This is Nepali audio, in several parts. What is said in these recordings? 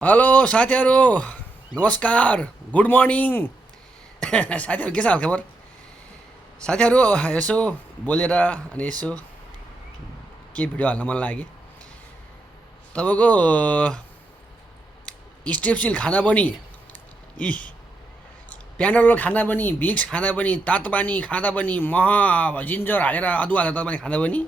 हेलो साथीहरू, नमस्कार, गुड मर्निङ। साथीहरू के छ हालखबर? साथीहरू यसो बोलेर अनि यसो केही भिडियो हाल्न मन लाग्यो। तपाईँको स्टेप्सिल खाँदा पनि, इ प्यान्डोल खाँदा पनि, भिक्स खाँदा पनि, तातो पानी खाँदा पनि, मह जिन्जर हालेर अदुवा हालेर तातो पानी खाँदा पनि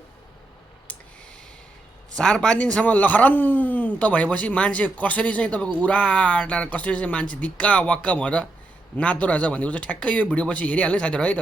4-5 दिनसम्म लखरन्त भएपछि मान्छे कसरी चाहिँ तपाईँको उराटार कसरी चाहिँ मान्छे दिक्का वाक्का भएर नाच्दो रहेछ भनेको चाहिँ ठ्याक्कै यो भिडियोपछि हेरिहाल्ने साथीहरू है त।